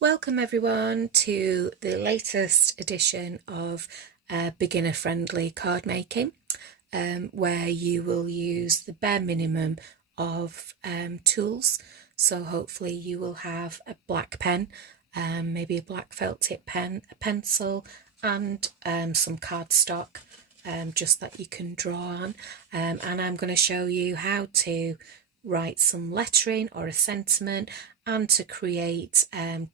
Welcome everyone to the latest edition of beginner friendly card making, where you will use the bare minimum of tools. So hopefully you will have a black pen, maybe a black felt tip pen, a pencil and some cardstock, just that you can draw on, and I'm going to show you how to write some lettering or a sentiment and to create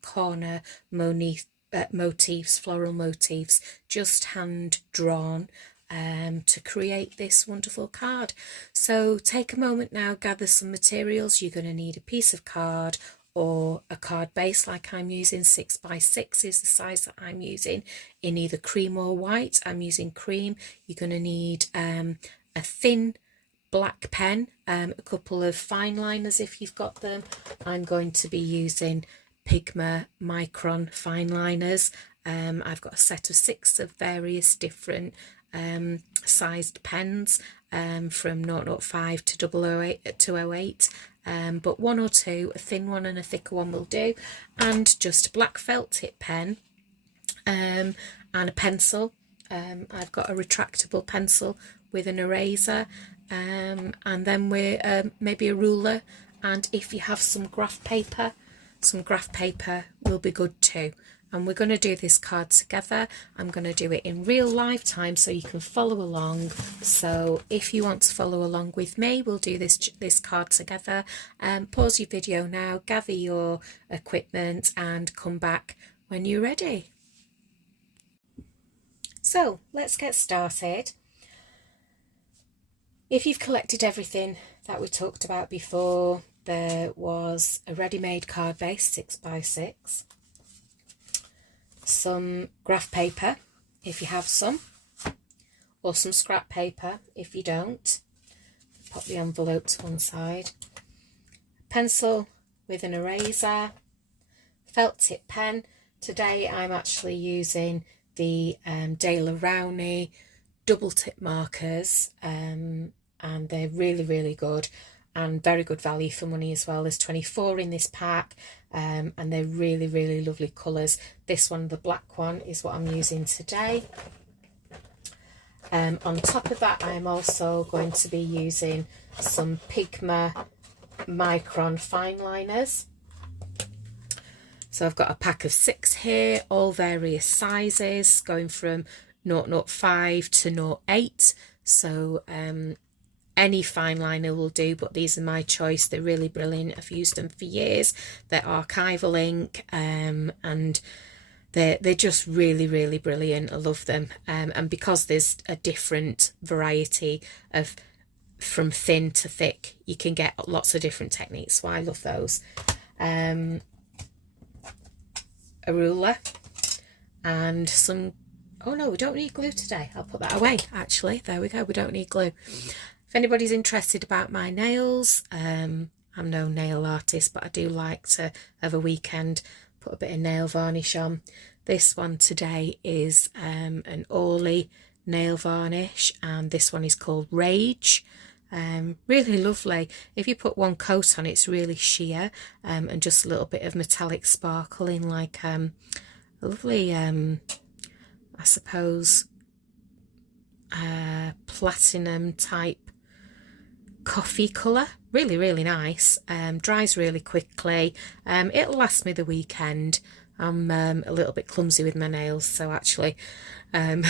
corner motifs, floral motifs, just hand drawn, to create this wonderful card. So take a moment now, gather some materials. You're going to need a piece of card or a card base like I'm using. 6x6 is the size that I'm using, in either cream or white. I'm using cream. You're going to need a thin black pen, a couple of fine liners if you've got them. I'm going to be using Pigma Micron fine liners. I've got a set of 6 of various different sized pens, from 005 to 008, but 1 or 2, a thin one and a thicker one will do, and just a black felt tip pen, and a pencil. I've got a retractable pencil with an eraser, and then we're maybe a ruler, and if you have some graph paper will be good too. And we're going to do this card together. I'm going to do it in real life time so you can follow along. So if you want to follow along with me, we'll do this card together. Pause your video now, gather your equipment and come back when you're ready. So let's get started. If you've collected everything that we talked about before, there was a ready-made card base, 6x6, some graph paper if you have some, or some scrap paper if you don't. Pop the envelope to one side. Pencil with an eraser, felt tip pen. Today I'm actually using the Daler Rowney double tip markers, and they're really good and very good value for money as well. There's 24 in this pack, and they're really lovely colours. This one, the black one, is what I'm using today. On top of that, I'm also going to be using some Pigma Micron fine liners. So I've got a pack of 6 here, all various sizes, going from 005 to 08. So any fine liner will do, but these are my choice. They're really brilliant. I've used them for years. They're archival ink, and they're just really brilliant. I love them, and because there's a different variety of from thin to thick, you can get lots of different techniques, so I love those. A ruler and some, oh no, we don't need glue today. I'll put that away actually. There we go, we don't need glue. If anybody's interested about my nails, I'm no nail artist, but I do like to have a weekend, put a bit of nail varnish on. This one today is an Orly nail varnish, and this one is called Rage. Really lovely. If you put one coat on, it's really sheer, and just a little bit of metallic sparkling, like a lovely I suppose platinum type coffee colour. Really nice. Dries really quickly. It'll last me the weekend. I'm a little bit clumsy with my nails, so actually I'm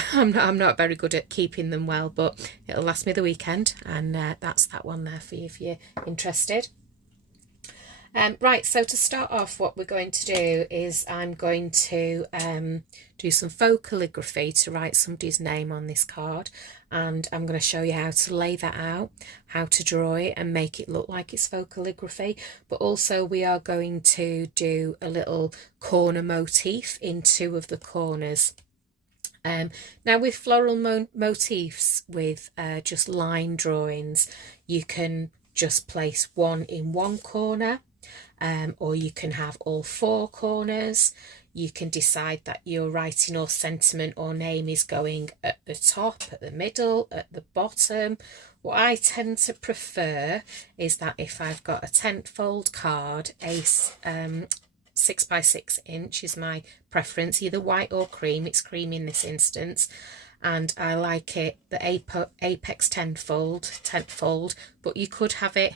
not very good at keeping them well, but it'll last me the weekend, and that's that one there for you if you're interested. Right, so to start off, what we're going to do is I'm going to do some faux calligraphy to write somebody's name on this card, and I'm going to show you how to lay that out, how to draw it and make it look like it's faux calligraphy. But also we are going to do a little corner motif in 2 of the corners. Now with floral motifs, with just line drawings, you can just place one in one corner, or you can have all 4 corners. You can decide that your writing or sentiment or name is going at the top, at the middle, at the bottom. What I tend to prefer is that if I've got a 10th fold card, 6x6" is my preference, either white or cream. It's cream in this instance, and I like it the apex tent fold, but you could have it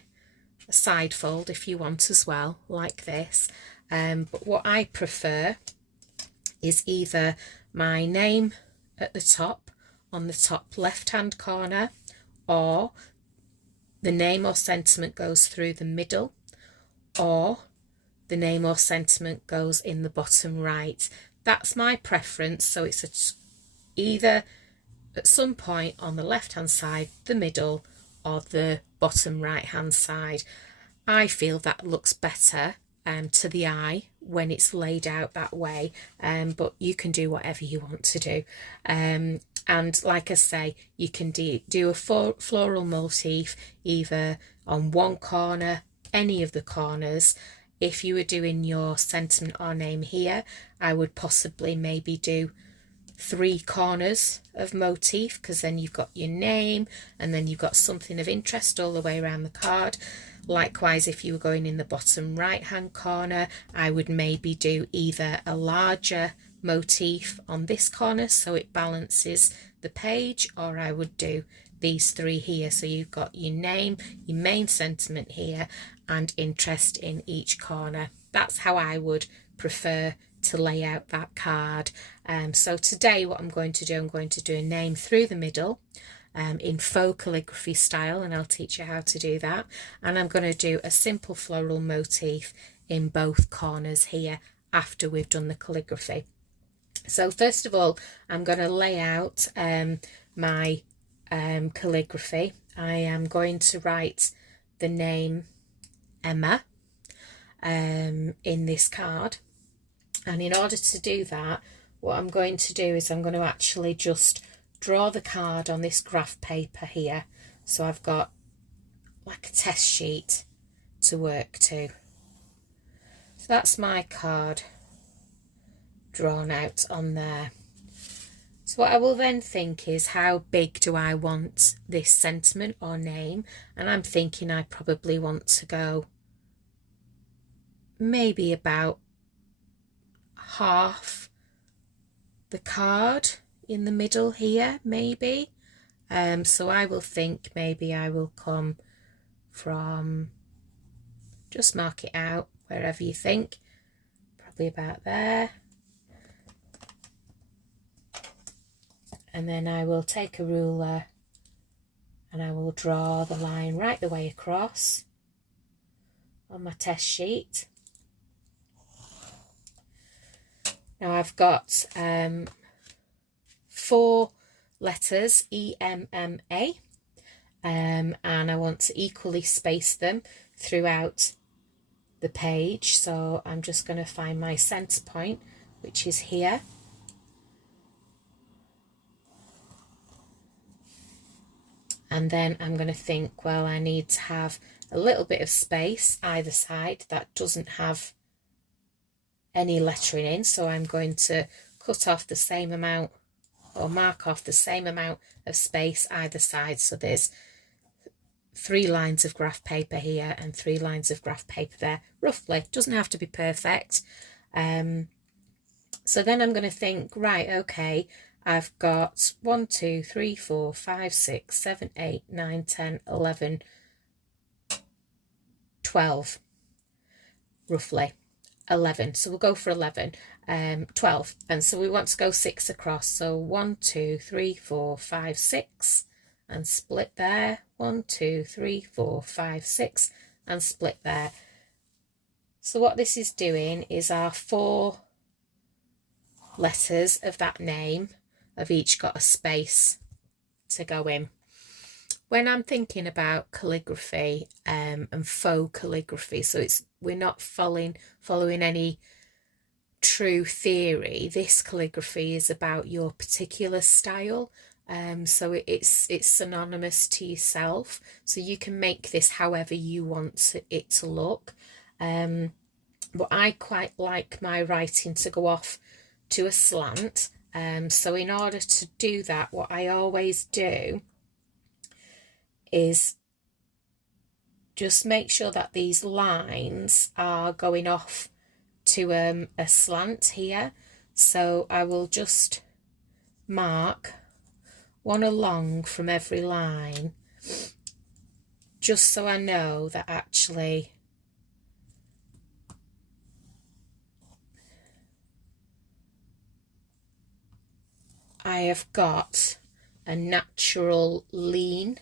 a side fold if you want as well, like this. But what I prefer is either my name at the top, on the top left hand corner, or the name or sentiment goes through the middle, or the name or sentiment goes in the bottom right. That's my preference. So it's either at some point on the left hand side, the middle, or the bottom right hand side. I feel that looks better to the eye when it's laid out that way, but you can do whatever you want to do. And like I say, you can do a floral motif either on one corner, any of the corners. If you were doing your sentiment or name here, I would possibly maybe do 3 corners of motif, because then you've got your name and then you've got something of interest all the way around the card. Likewise, if you were going in the bottom right hand corner, I would maybe do either a larger motif on this corner so it balances the page, or I would do these 3 here. So you've got your name, your main sentiment here, and interest in each corner. That's how I would prefer to lay out that card. So today what I'm going to do a name through the middle in faux calligraphy style, and I'll teach you how to do that. And I'm going to do a simple floral motif in both corners here after we've done the calligraphy. So first of all, I'm going to lay out my calligraphy. I am going to write the name Emma in this card, and in order to do that, what I'm going to do is I'm going to actually just draw the card on this graph paper here. So I've got like a test sheet to work to. So that's my card drawn out on there. So what I will then think is, how big do I want this sentiment or name? And I'm thinking I probably want to go maybe about half the card in the middle here, maybe. So I will think maybe I will come from, just mark it out wherever you think, probably about there. And then I will take a ruler and I will draw the line right the way across on my test sheet. Now I've got 4 letters, EMMA, and I want to equally space them throughout the page. So I'm just going to find my centre point, which is here. And then I'm going to think, well, I need to have a little bit of space either side that doesn't have any lettering in. So I'm going to cut off the same amount, or mark off the same amount of space either side. So there's 3 lines of graph paper here and 3 lines of graph paper there, roughly. Doesn't have to be perfect. So then I'm going to think, right, okay, I've got 1, 2, 3, 4, 5, 6, 7, 8, 9, 10, 11, 12, roughly. 11, so we'll go for 11, 12, and so we want to go 6 across. So 1, 2, 3, 4, 5, 6, and split there. 1, 2, 3, 4, 5, 6, and split there. So what this is doing is our 4 letters of that name have each got a space to go in. When I'm thinking about calligraphy and faux calligraphy, so we're not following any true theory. This calligraphy is about your particular style. So it's synonymous to yourself. So you can make this however you want it to look. But I quite like my writing to go off to a slant. So in order to do that, what I always do is just make sure that these lines are going off to a slant here, so I will just mark one along from every line, just so I know that actually I have got a natural lean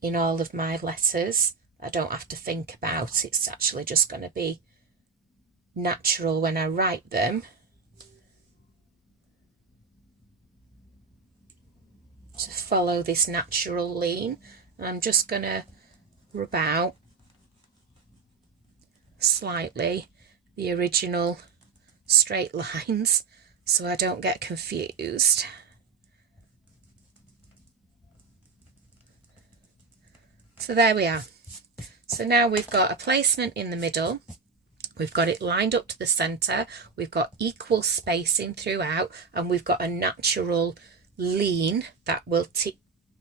in all of my letters. I don't have to think about it. It's actually just going to be natural when I write them. To follow this natural lean, and I'm just going to rub out slightly the original straight lines so I don't get confused. So there we are. So now we've got a placement in the middle, we've got it lined up to the centre, we've got equal spacing throughout, and we've got a natural lean that will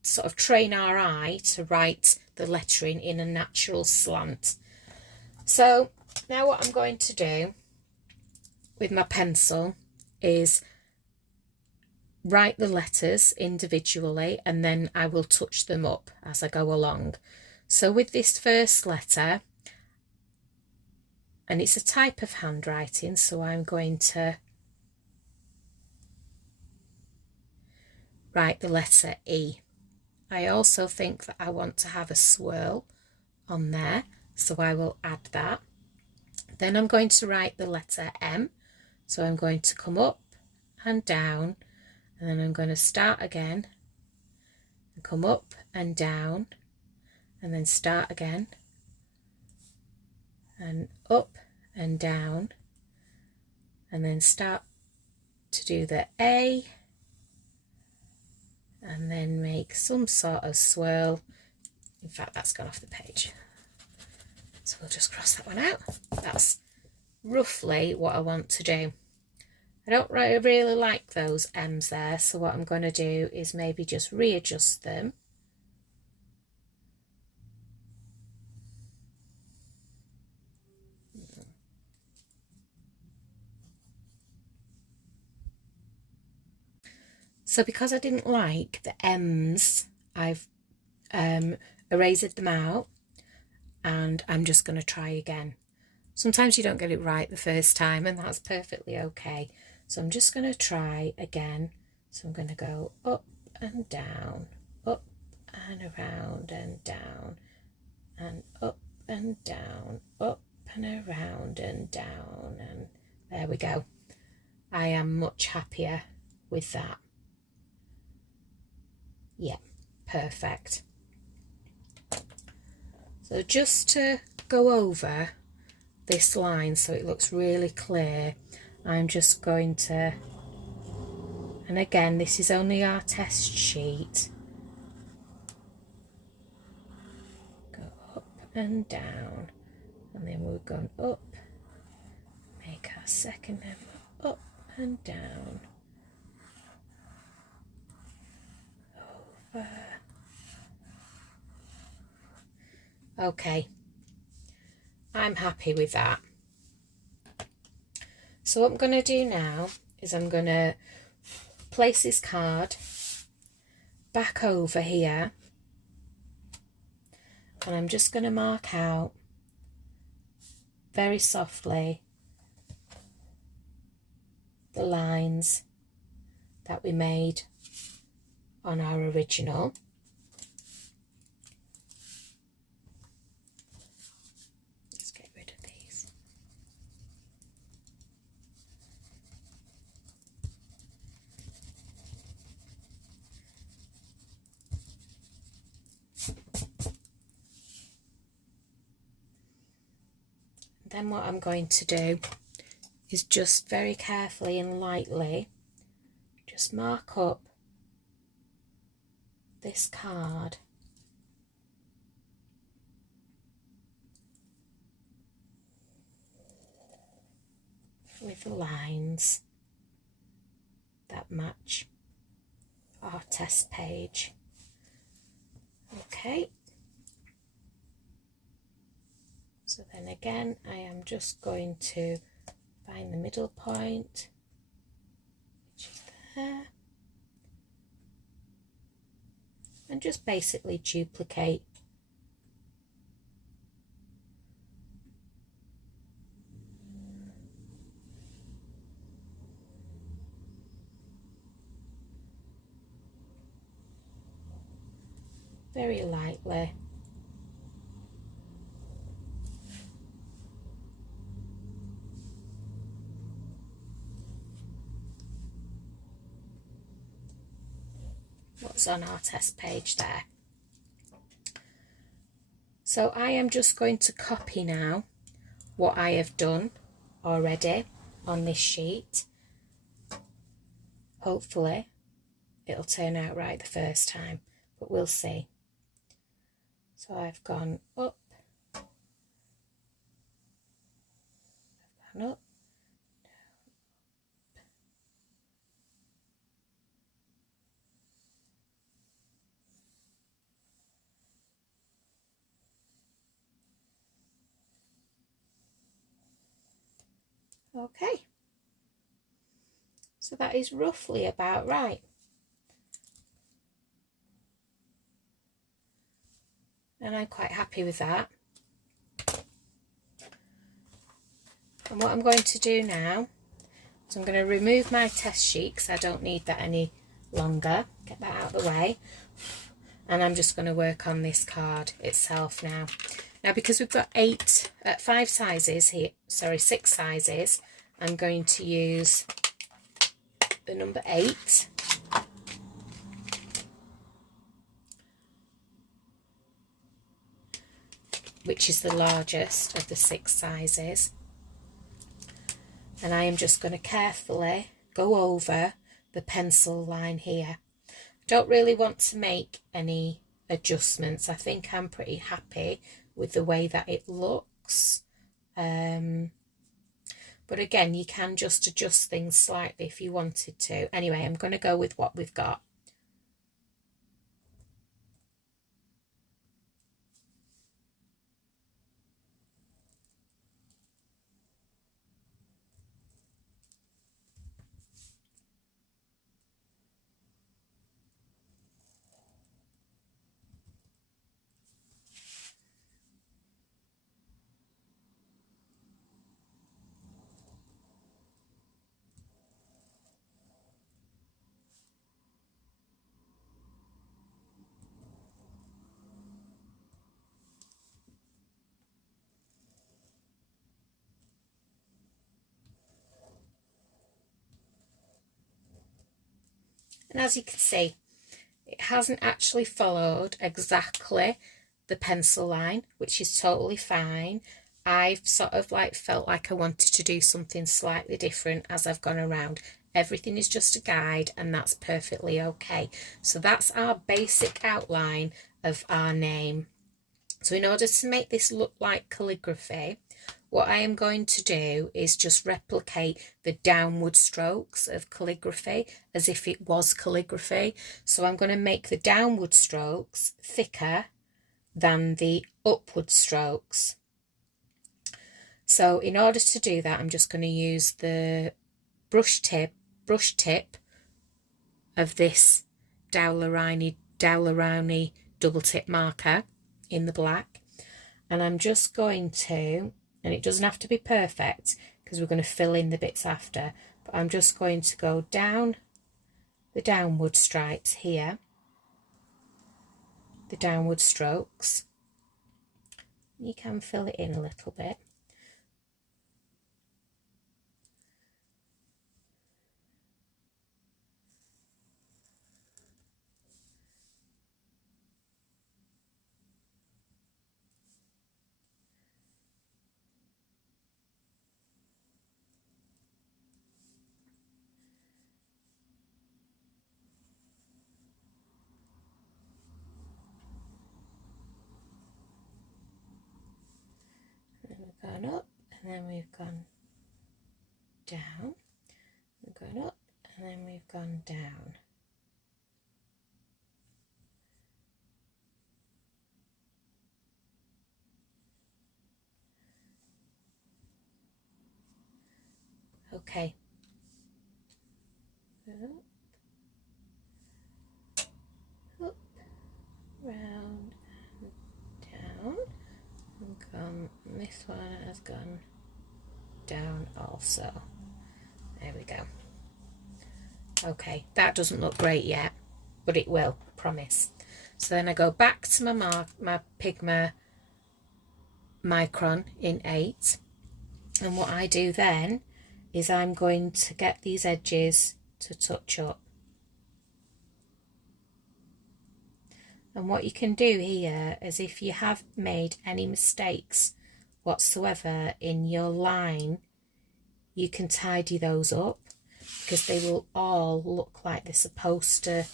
sort of train our eye to write the lettering in a natural slant. So now what I'm going to do with my pencil is write the letters individually, and then I will touch them up as I go along. So with this first letter, and it's a type of handwriting, so I'm going to write the letter E. I also think that I want to have a swirl on there, so I will add that. Then I'm going to write the letter M, so I'm going to come up and down, and then I'm going to start again and come up and down, and then start again and up and down, and then start to do the A, and then make some sort of swirl. In fact, that's gone off the page, so we'll just cross that one out. That's roughly what I want to do. I don't really like those M's there, so what I'm going to do is maybe just readjust them. So because I didn't like the M's, I've erased them out, and I'm just going to try again. Sometimes you don't get it right the first time, and that's perfectly okay. So I'm just going to try again. So I'm going to go up and down, up and around and down, and up and down, up and around and down, and there we go. I am much happier with that. Yeah, perfect. So just to go over this line so it looks really clear, I'm just going to, and again this is only our test sheet, go up and down, and then we're going up, make our second level up and down, over. Okay, I'm happy with that. So what I'm going to do now is I'm going to place this card back over here, and I'm just going to mark out very softly the lines that we made on our original. Let's get rid of these. Then what I'm going to do is just very carefully and lightly just mark up this card with the lines that match our test page. Okay, so then again I am just going to find the middle point, which is there, and just basically duplicate very lightly. What's on our test page there. So I am just going to copy now what I have done already on this sheet. Hopefully it'll turn out right the first time, but we'll see. So I've gone up, I've gone up, okay. So that is roughly about right. And I'm quite happy with that. And what I'm going to do now is I'm going to remove my test sheet because I don't need that any longer. Get that out of the way. And I'm just going to work on this card itself now. Now, because we've got 5 sizes here, sorry, 6 sizes, I'm going to use the number 8. Which is the largest of the 6 sizes. And I am just going to carefully go over the pencil line here. I don't really want to make any adjustments. I think I'm pretty happy with the way that it looks. But again, you can just adjust things slightly if you wanted to. Anyway, I'm going to go with what we've got. And as you can see, it hasn't actually followed exactly the pencil line, which is totally fine. I've sort of like felt like I wanted to do something slightly different as I've gone around. Everything is just a guide, and that's perfectly okay. So that's our basic outline of our name. So in order to make this look like calligraphy, what I am going to do is just replicate the downward strokes of calligraphy as if it was calligraphy. So I'm going to make the downward strokes thicker than the upward strokes. So in order to do that, I'm just going to use the brush tip of this Daler-Rowney double tip marker in the black, and I'm just going to, and it doesn't have to be perfect because we're going to fill in the bits after, but I'm just going to go down the downward stripes here, the downward strokes. You can fill it in a little bit. We've gone up, and then we've gone down. We've gone up, and then we've gone down. Okay. Up, round, down. And gone. This one has gone down also. There we go. Okay, that doesn't look great yet, but it will, promise. So then I go back to my Pigma Micron in 8, and what I do then is I'm going to get these edges to touch up. And what you can do here is, if you have made any mistakes whatsoever in your line, you can tidy those up, because they will all look like they're supposed to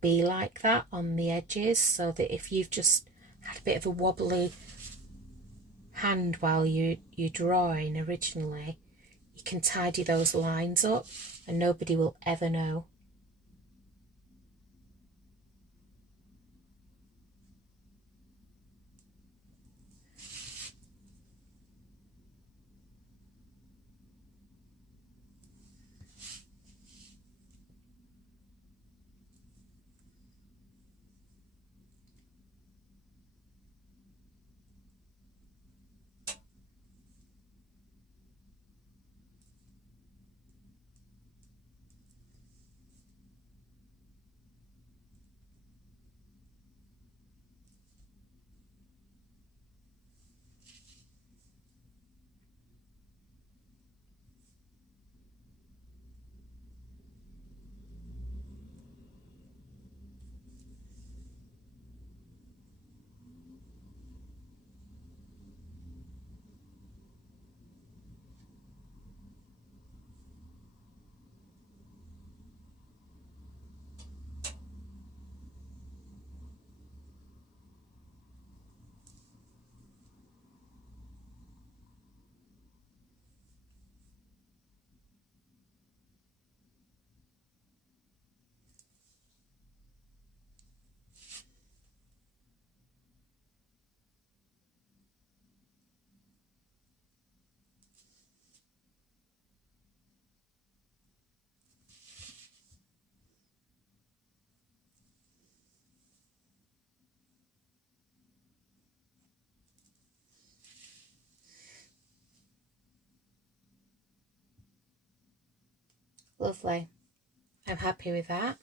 be like that on the edges, so that if you've just had a bit of a wobbly hand while you're drawing originally, you can tidy those lines up and nobody will ever know. Lovely. I'm happy with that.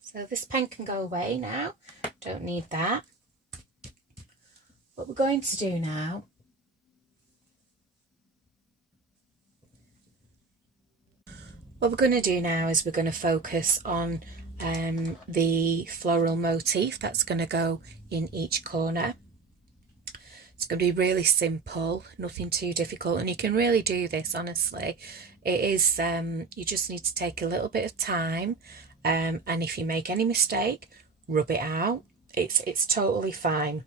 So this pen can go away now. Don't need that. What we're going to do now is we're going to focus on the floral motif that's going to go in each corner. It's going to be really simple, nothing too difficult, and you can really do this, honestly. It is, you just need to take a little bit of time, and if you make any mistake, rub it out. It's totally fine.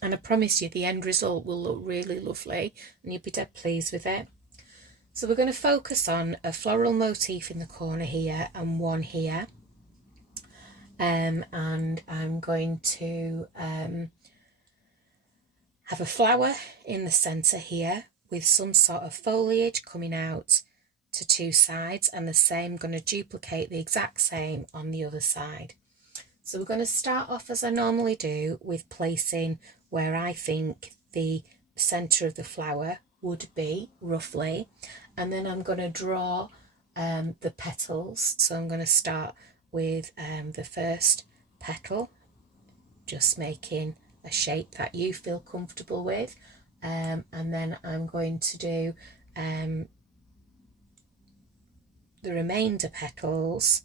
And I promise you, the end result will look really lovely, and you'll be dead pleased with it. So we're going to focus on a floral motif in the corner here and one here. And I'm going to have a flower in the centre here with some sort of foliage coming out to two sides, and the same, going to duplicate the exact same on the other side. So we're going to start off, as I normally do, with placing where I think the centre of the flower would be, roughly, and then I'm going to draw the petals. So I'm going to start with the first petal, just making a shape that you feel comfortable with, and then I'm going to do the remainder petals.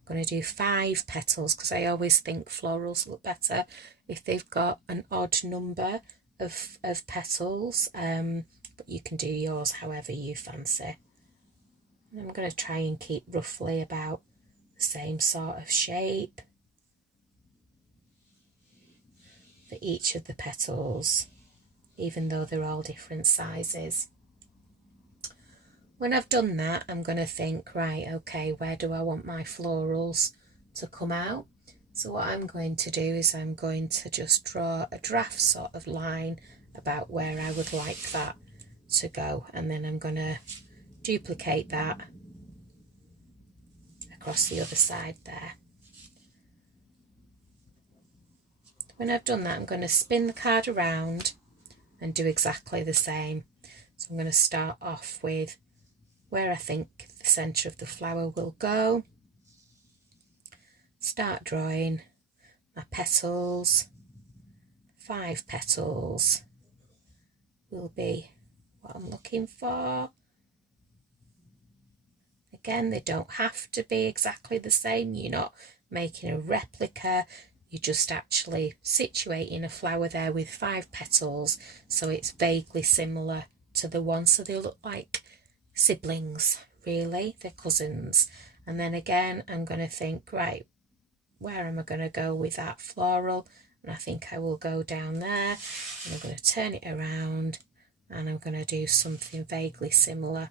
I'm going to do 5 petals, because I always think florals look better if they've got an odd number of petals, but you can do yours however you fancy. And I'm going to try and keep roughly about the same sort of shape for each of the petals, even though they're all different sizes. When I've done that, I'm going to think, right, okay, where do I want my florals to come out? So what I'm going to do is I'm going to just draw a draft sort of line about where I would like that to go, and then I'm going to duplicate that across the other side there. When I've done that, I'm going to spin the card around and do exactly the same. So I'm going to start off with where I think the centre of the flower will go. Start drawing my petals. 5 petals will be what I'm looking for. Again, they don't have to be exactly the same. You're not making a replica. You're just actually situating a flower there with 5 petals, so it's vaguely similar to the one. So they look like siblings, really. They're cousins. And then again, I'm going to think, right, where am I going to go with that floral? And I think I will go down there, and I'm going to turn it around, and I'm going to do something vaguely similar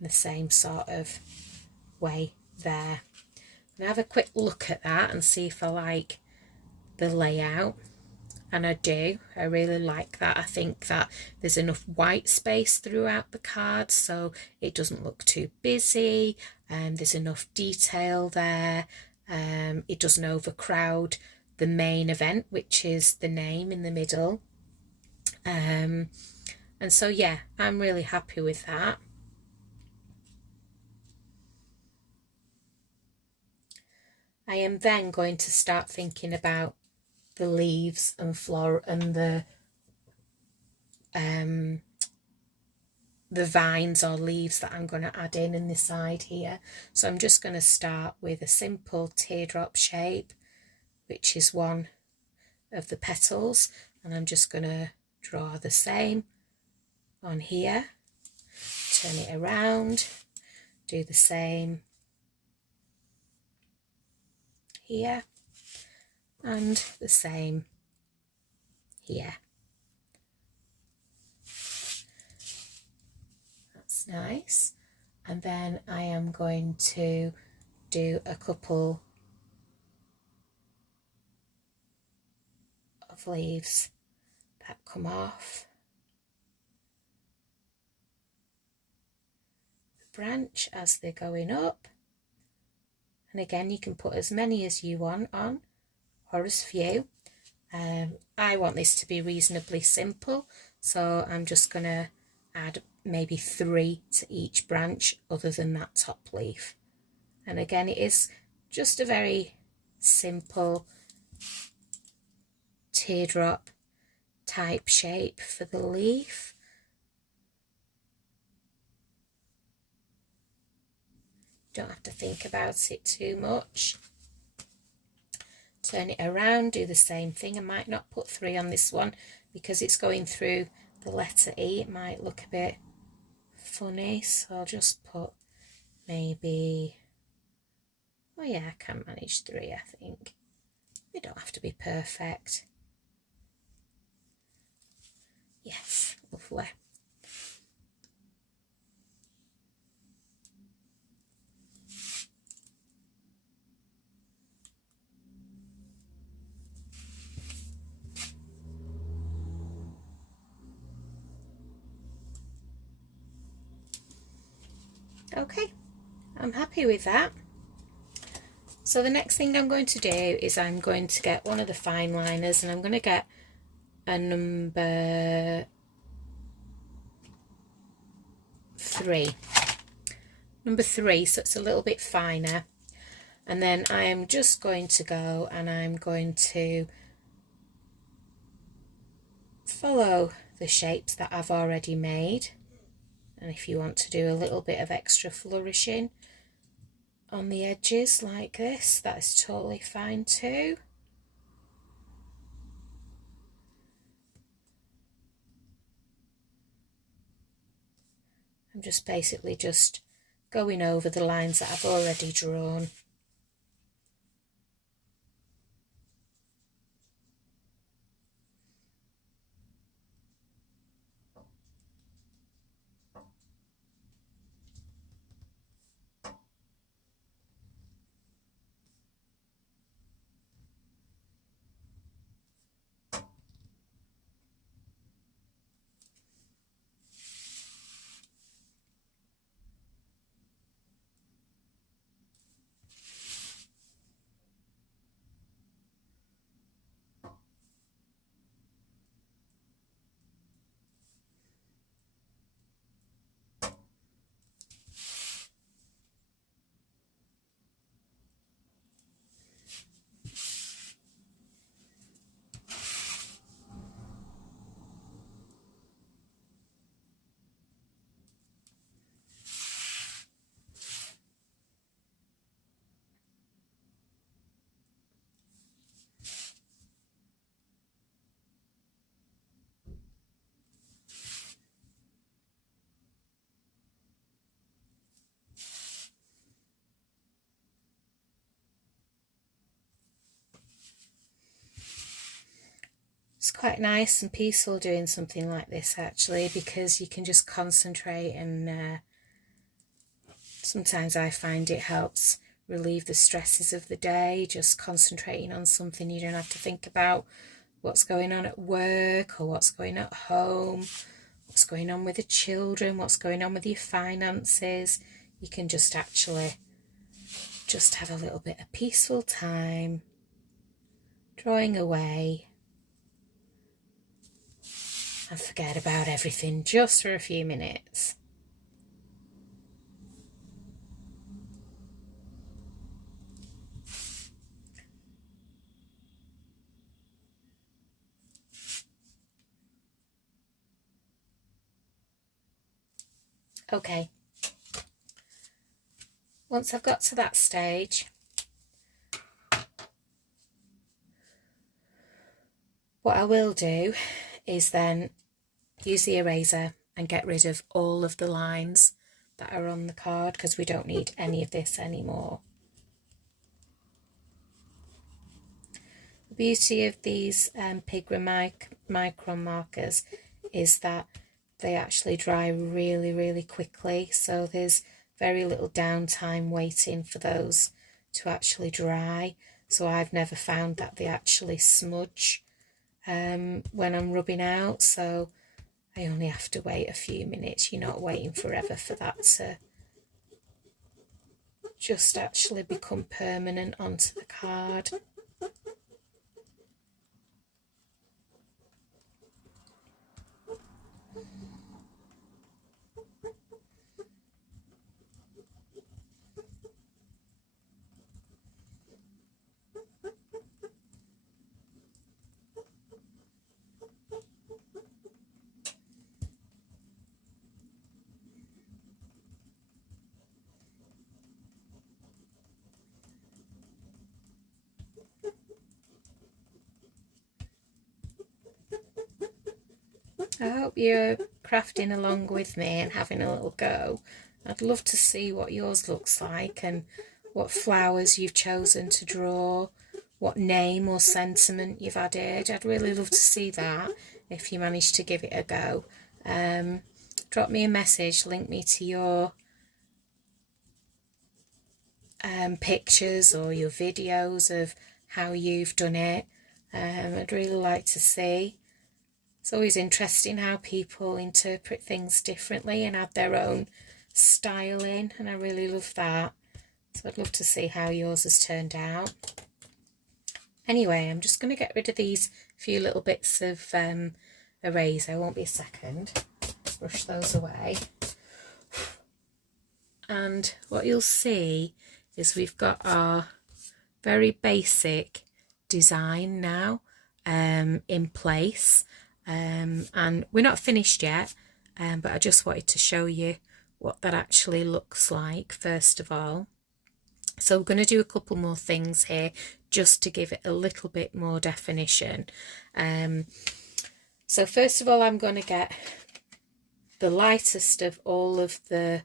in the same sort of way there. And have a quick look at that and see if I like the layout. And I do. I really like that. I think that there's enough white space throughout the card so it doesn't look too busy, and there's enough detail there. It doesn't overcrowd the main event, which is the name in the middle. And so yeah, I'm really happy with that. I am then going to start thinking about the leaves and flower and the vines or leaves that I'm going to add in the side here. So I'm just going to start with a simple teardrop shape, which is one of the petals, and I'm just going to draw the same on here, turn it around, do the same here, and the same here. That's nice. And then I am going to do a couple of leaves that come off the branch as they're going up. And again, you can put as many as you want on, or as few. I want this to be reasonably simple, so I'm just going to add maybe 3 to each branch other than that top leaf. And again, it is just a very simple teardrop type shape for the leaf. Don't have to think about it too much. Turn it around, do the same thing. I might not put 3 on this one because it's going through the letter E. It might look a bit funny, so I'll just put maybe, oh yeah, I can manage 3, I think. They don't have to be perfect. Yes, lovely. Okay, I'm happy with that. So the next thing I'm going to do is I'm going to get one of the fine liners, and I'm going to get a number 3. Number 3, so it's a little bit finer. And then I am just going to go and I'm going to follow the shapes that I've already made. And if you want to do a little bit of extra flourishing on the edges like this, that is totally fine too. I'm just basically just going over the lines that I've already drawn. It's quite nice and peaceful doing something like this actually, because you can just concentrate, and sometimes I find it helps relieve the stresses of the day, just concentrating on something. You don't have to think about what's going on at work or what's going on at home, what's going on with the children, what's going on with your finances. You can just actually just have a little bit of peaceful time, drawing away, and forget about everything just for a few minutes. Okay, once I've got to that stage, what I will do is then use the eraser and get rid of all of the lines that are on the card, because we don't need any of this anymore. The beauty of these Pigma Micron markers is that they actually dry really, really quickly, so there's very little downtime waiting for those to actually dry. So I've never found that they actually smudge when I'm rubbing out, so I only have to wait a few minutes. You're not waiting forever for that to just actually become permanent onto the card. I hope you're crafting along with me and having a little go. I'd love to see what yours looks like and what flowers you've chosen to draw, what name or sentiment you've added. I'd really love to see that if you manage to give it a go. Drop me a message, link me to your pictures or your videos of how you've done it. I'd really like to see. It's always interesting how people interpret things differently and add their own style in, and I really love that. So I'd love to see how yours has turned out. Anyway, I'm just going to get rid of these few little bits of eraser. It won't be a second. Brush those away. And what you'll see is we've got our very basic design now in place. And we're not finished yet, but I just wanted to show you what that actually looks like first of all. So we're going to do a couple more things here just to give it a little bit more definition. So first of all, I'm going to get the lightest of all of the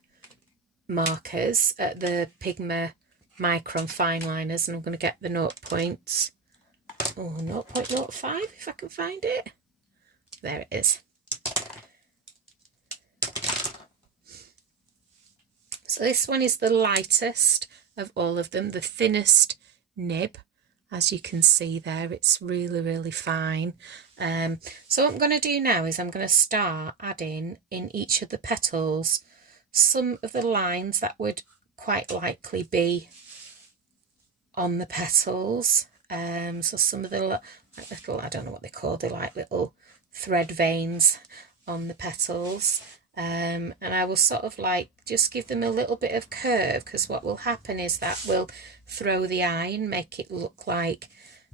markers, the Pigma Micron fine liners, and I'm going to get the 0.05 if I can find it. There it is. So this one is the lightest of all of them, the thinnest nib. As you can see there, it's really, really fine. So what I'm going to do now is I'm going to start adding in each of the petals some of the lines that would quite likely be on the petals. So some of the little, I don't know what they call, they're like little thread veins on the petals, and I will sort of like just give them a little bit of curve, because what will happen is that will throw the eye and make it look like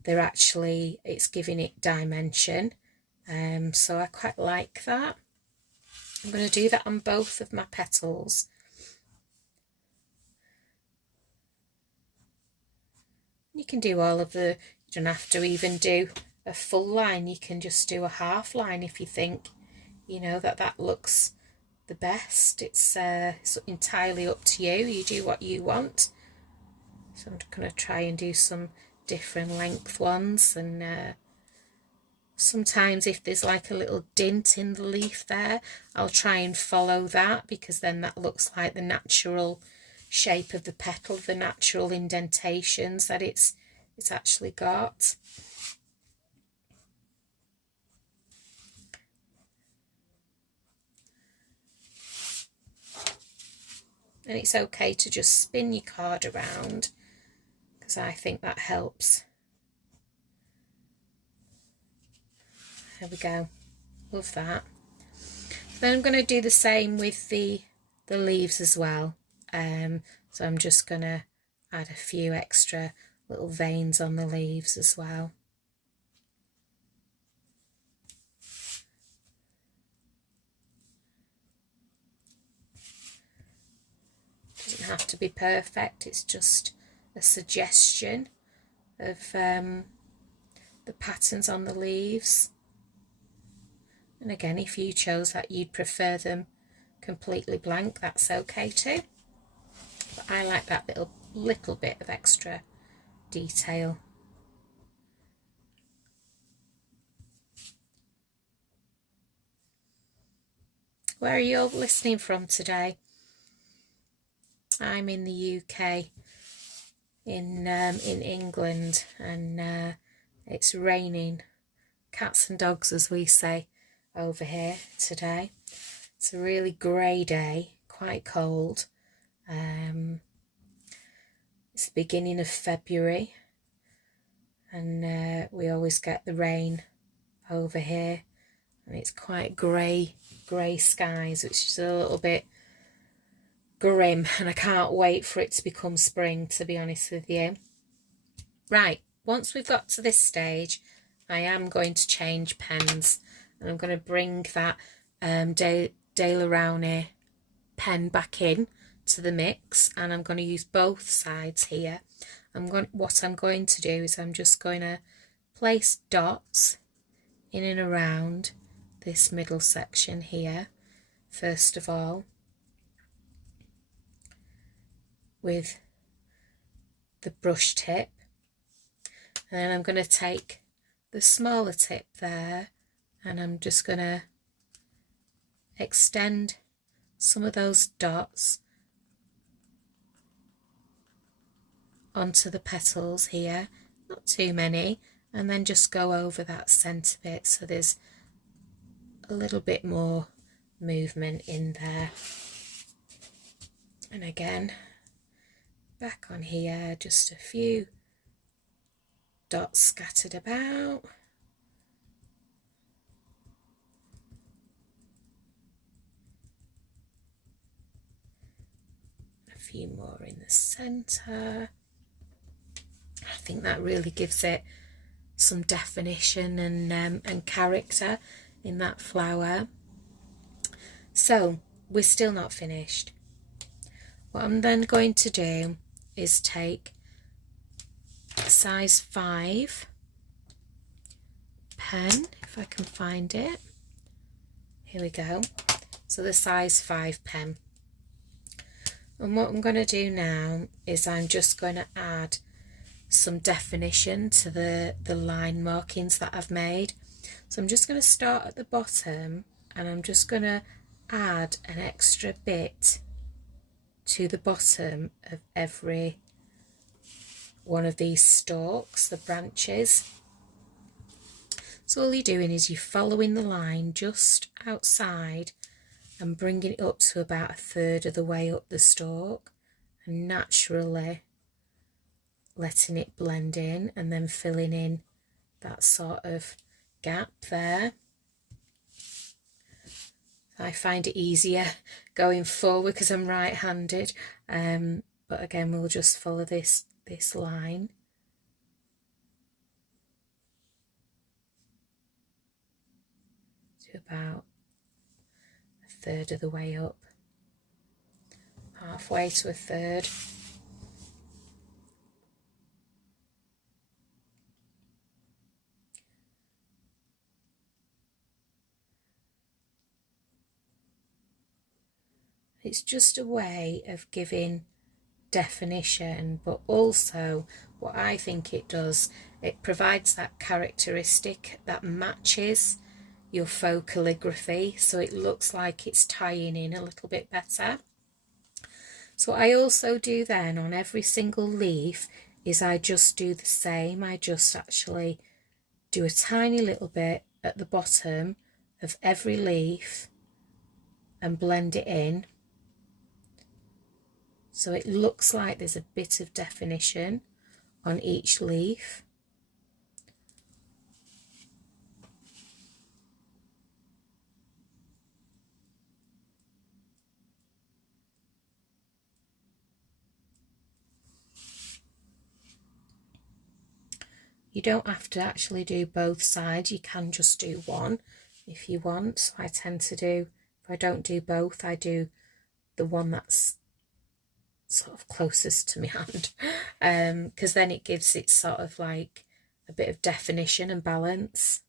they're actually, it's giving it dimension. So I quite like that. I'm going to do that on both of my petals. You can do all of the, you don't have to even do a full line, you can just do a half line if you think, you know, that looks the best. It's entirely up to you. You do what you want. So I'm going to try and do some different length ones, and Sometimes if there's like a little dint in the leaf there, I'll try and follow that, because then that looks like the natural shape of the petal, the natural indentations that it's actually got. And it's okay to just spin your card around, because I think that helps. There we go. Love that. Then I'm going to do the same with the leaves as well. So I'm just going to add a few extra little veins on the leaves as well. Doesn't have to be perfect, it's just a suggestion of the patterns on the leaves. And again, if you chose that you'd prefer them completely blank, that's okay too. But I like that little bit of extra detail. Where are you all listening from today? I'm in the UK, in England, and it's raining cats and dogs, as we say over here today. It's a really grey day, quite cold. It's the beginning of February, and we always get the rain over here, and it's quite grey skies, which is a little bit grim, and I can't wait for it to become spring, to be honest with you. Right, once we've got to this stage, I am going to change pens, and I'm going to bring that De La Rowney pen back in to the mix, and I'm going to use both sides here. What I'm going to do is I'm just going to place dots in and around this middle section here, first of all, with the brush tip, and then I'm going to take the smaller tip there, and I'm just going to extend some of those dots onto the petals here, not too many, and then just go over that centre bit so there's a little bit more movement in there. And again, back on here, just a few dots scattered about. A few more in the centre. I think that really gives it some definition and character in that flower. So we're still not finished. What I'm then going to do is take a size 5 pen, if I can find it. Here we go. So the size 5 pen. And what I'm going to do now is I'm just going to add some definition to the line markings that I've made. So I'm just going to start at the bottom, and I'm just going to add an extra bit to the bottom of every one of these stalks, the branches. So all you're doing is you're following the line just outside and bringing it up to about 1/3 of the way up the stalk, and naturally letting it blend in, and then filling in that sort of gap there. I find it easier going forward because I'm right-handed, but again we'll just follow this line. To about 1/3 of the way up, halfway to 1/3. It's just a way of giving definition, but also what I think it does It provides that characteristic that matches your faux calligraphy, so it looks like it's tying in a little bit better. So what I also do then on every single leaf is I just do the same. I just actually do a tiny little bit at the bottom of every leaf and blend it in, so it looks like there's a bit of definition on each leaf. You don't have to actually do both sides, you can just do one if you want. So I tend to do, if I don't do both, I do the one that's sort of closest to my hand, because then it gives it sort of like a bit of definition and balance.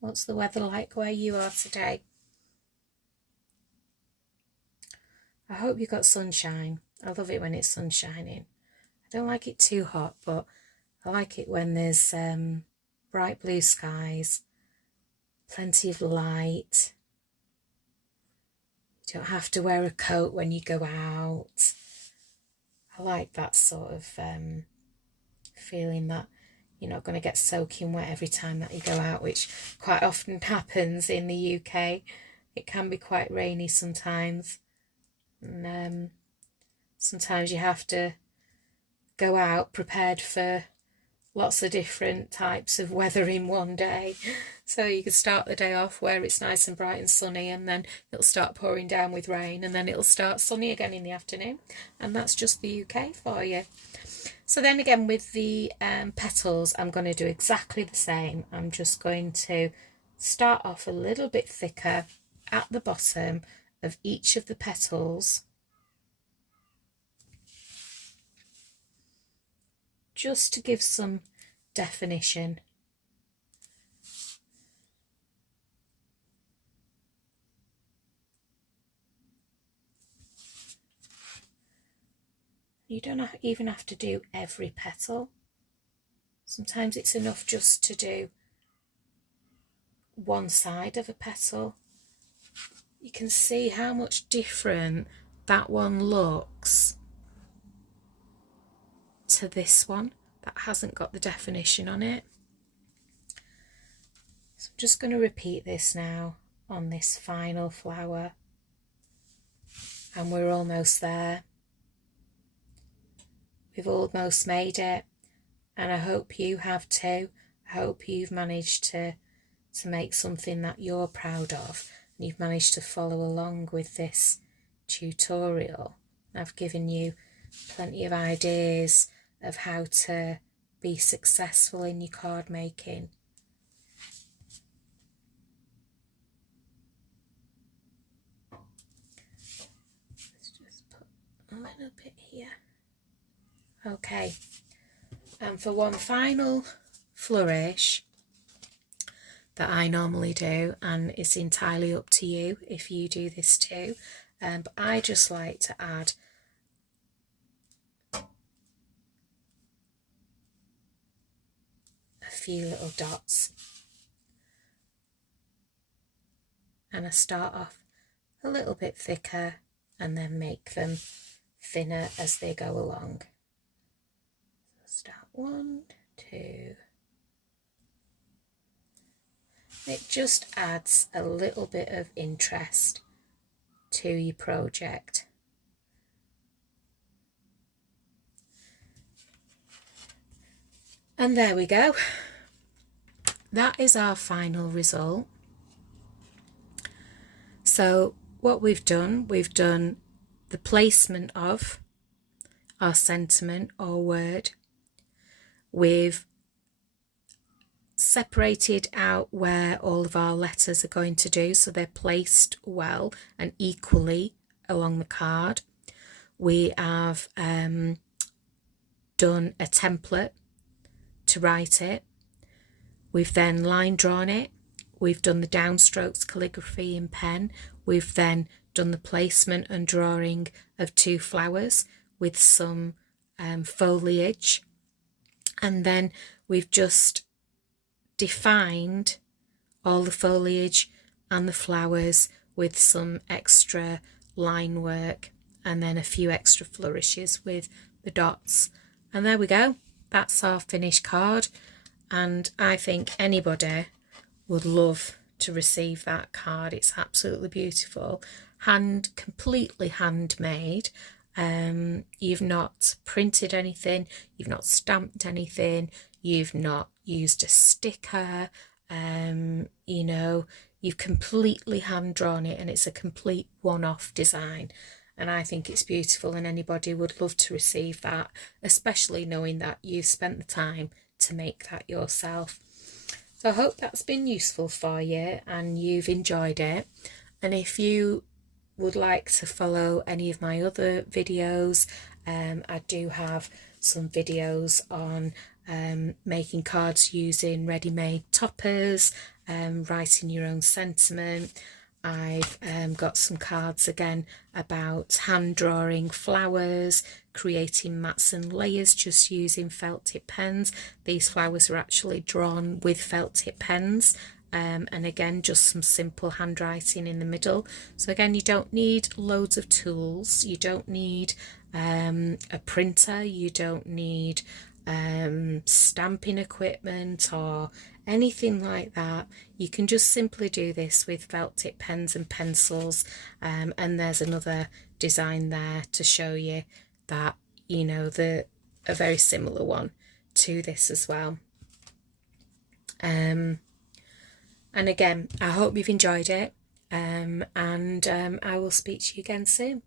What's the weather like where you are today? I hope you got sunshine. I love it when it's sun shining. I don't like it too hot, but I like it when there's bright blue skies, plenty of light. You don't have to wear a coat when you go out. I like that sort of feeling that you're not going to get soaking wet every time that you go out, which quite often happens in the UK. It can be quite rainy sometimes, and sometimes you have to go out prepared for lots of different types of weather in one day. So you can start the day off where it's nice and bright and sunny, and then it'll start pouring down with rain, and then it'll start sunny again in the afternoon, and that's just the UK for you. So then again with the petals, I'm going to do exactly the same. I'm just going to start off a little bit thicker at the bottom of each of the petals, just to give some definition. You don't even have to do every petal. Sometimes it's enough just to do one side of a petal. You can see how much different that one looks to this one that hasn't got the definition on it. So I'm just going to repeat this now on this final flower, and we're almost there. We've almost made it, and I hope you have too. I hope you've managed to make something that you're proud of, and you've managed to follow along with this tutorial. I've given you plenty of ideas of how to be successful in your card making. Let's just put a little bit here. Okay, and for one final flourish that I normally do, and it's entirely up to you if you do this too, but I just like to add a few little dots, and I start off a little bit thicker and then make them thinner as they go along. So start 1, 2. It just adds a little bit of interest to your project. And there we go. That is our final result. So what we've done the placement of our sentiment or word. We've separated out where all of our letters are going to do, so they're placed well and equally along the card. We have done a template to write it. We've then line drawn it. We've done the downstrokes calligraphy in pen. We've then done the placement and drawing of 2 flowers with some foliage. And then we've just defined all the foliage and the flowers with some extra line work and then a few extra flourishes with the dots. And there we go. That's our finished card. And I think anybody would love to receive that card. It's absolutely beautiful. Completely handmade. You've not printed anything, you've not stamped anything, you've not used a sticker, you know, you've completely hand drawn it, and it's a complete one-off design. And I think it's beautiful, and anybody would love to receive that, especially knowing that you've spent the time to make that yourself. So I hope that's been useful for you and you've enjoyed it. And if you would like to follow any of my other videos, I do have some videos on making cards using ready-made toppers, writing your own sentiment. I've got some cards again about hand drawing flowers, creating mats and layers just using felt tip pens. These flowers are actually drawn with felt tip pens. And again, just some simple handwriting in the middle. So again, you don't need loads of tools, you don't need a printer, you don't need stamping equipment or anything like that. You can just simply do this with felt tip pens and pencils, and there's another design there to show you that, you know, a very similar one to this as well. And again, I hope you've enjoyed it, and I will speak to you again soon.